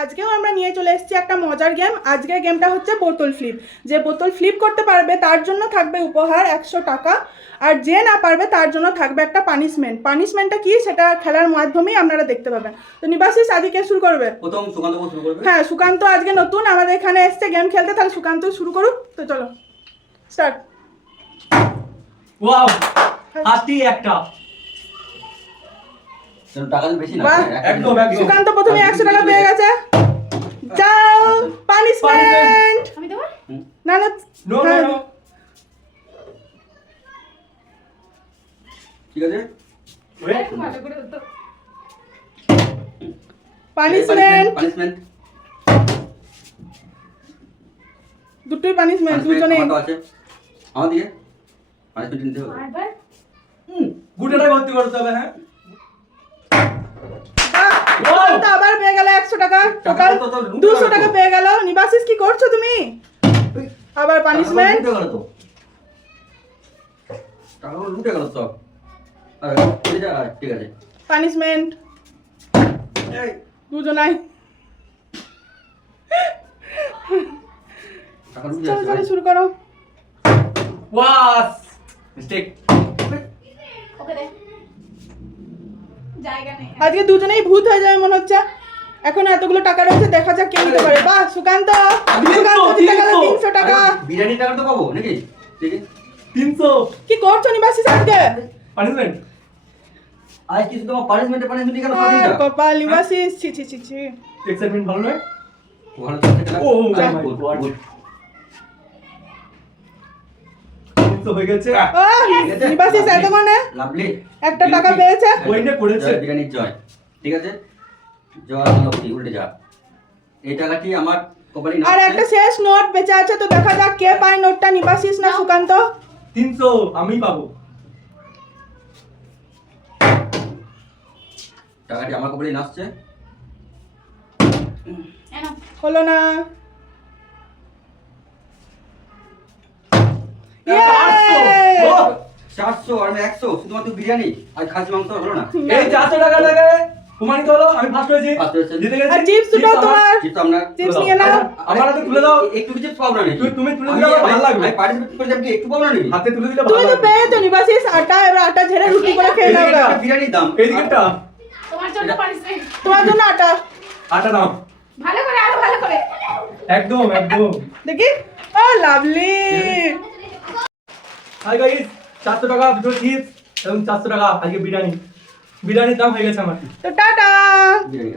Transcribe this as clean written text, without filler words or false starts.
আজকেও আমরা নিয়ে চলে এসেছি একটা মজার গেম। আজকের গেমটা হচ্ছে বোতল ফ্লিপ। যে বোতল ফ্লিপ করতে পারবে তার জন্য থাকবে উপহার 100 টাকা, আর যে না পারবে তার জন্য থাকবে একটা পানিশমেন্ট। পানিশমেন্টটা কি সেটা খেলার মাধ্যমেই আপনারা দেখতে পাবেন। তো নিবাসিস আজকে শুরু করবে? প্রথম সুকান্ত শুরু করবে। হ্যাঁ, সুকান্ত আজকে নতুন আমাদের এখানে এসেছে গেম খেলতে, তাহলে সুকান্ত শুরু করুক। তো চলো স্টার্ট। ওয়াও, হাতি একটা। টাকা বেশি না, একদম একদম। সুকান্ত প্রথমে 100 টাকা পেয়ে গেছে। যাও পানিশমেন্ট। আমি দেবো না না, নো নো নো। ঠিক আছে, ওয়েট, ভালো করে হতো। পানিশমেন্ট, পানিশমেন্ট দুটোই পানিশমেন্ট দুজনে। আছে আমার দিকে পানিশমেন্ট নিতে হবে। আরেকবার গুটাটা ভর্তি করতে হবে। হ্যাঁ, সুকান্ত আবার পেয়ে গেল 100 টাকা। টোটাল 200 টাকা পেয়ে গেল। নিবাসিস কি করছো তুমি? আবার পানিশমেন্ট। লুটে গেল তো, টাকাগুলো লুটে গেল তো। আরে ঠিক আছে, পানিশমেন্ট এই দুজনাই। টাকা লুটে চলো যাচ্ছে চলো ভাই। শুরু করো। ওয়াস মিস্টেক। ওকে দে, জায়গা নেই। আজকে দুজনেই ভূত হয়ে যাবে মনে হচ্ছে। এখন এতগুলো টাকা রয়েছে, দেখা যাক কে নিতে পারে। বাহ, সুকান্ত সুকান্ত জিতে গেল 300 টাকা। বিরিয়ানি টাকা তো পাবো নাকি? ঠিক আছে, 300 কি করছো নিবাসিস আজকে? পানিশমেন্ট। আজ কিছু তোমার পানিশমেন্ট কেন আর পানিটা কপাল নিবাসিস, ছি ছি ছি ছি। এক্সাইটমেন্ট ভালো নয়। ভালো চলছে খেলা। ও যা। মাই গড, 300 হয়ে গেছে। নিবাসিস এতক্ষণে লাভলি একটা টাকা পেয়েছে। ওইটা করেছে। বিরিয়ানির জয়। ঠিক আছে, জয় লক্ষ্মী উল্টে যা। এই টাকাটি আমার কপালে আর একটা শেষ নোট বেঁচে আছে, তো দেখা যাক কে পায় নোটটা, নিবাসিস না সুকান্ত। 300 আমি পাবো। টাকাটি আমার কপালে নাচছে। এনো হলো না। 400 আর আমি 100, শুধুমাত্র বিরিয়ানি আর খাসি মাংস হলো না। এই 400 টাকা লাগে প্রমাণিত হলো, আমি ফার্স্ট হয়েছি। First হয়েছে। জিতে আর গেছি। চিপস দুটো তোমার। জিতো আমরা। চিপস নিয়ে নাও। আমার হাতে তুলে দাও। একটু কিছু পাবো না নাকি? তুমি তুলে দিলে আমার ভালো লাগবে। আমি পার্টিসিপেট করে যাবি, একটু পাবো না নাকি? হাতে তুলে দিলে তুমি ভালো তো লাগবে। পেয়েছো নিবাসিস আটা, এবার আটা ঝেড়ে রুটি করে খেয়ে নাও। এদিকে বিরিয়ানির দাম। এইদিকেরটা তোমার জন্য পানিশমেন্ট। তোমার জন্য আটা। আটা নাও। ভালো করে আরো ভালো করে। একদম একদম। দেখি, ও লাভলি। হাই গাইস, 400 টাকা দুটো চিপস এবং 400 টাকা আজকে বিরিয়ানি। বিরিয়ানির দাম হয়ে গেছে আমার। তো টাটা। বিরিয়ানি।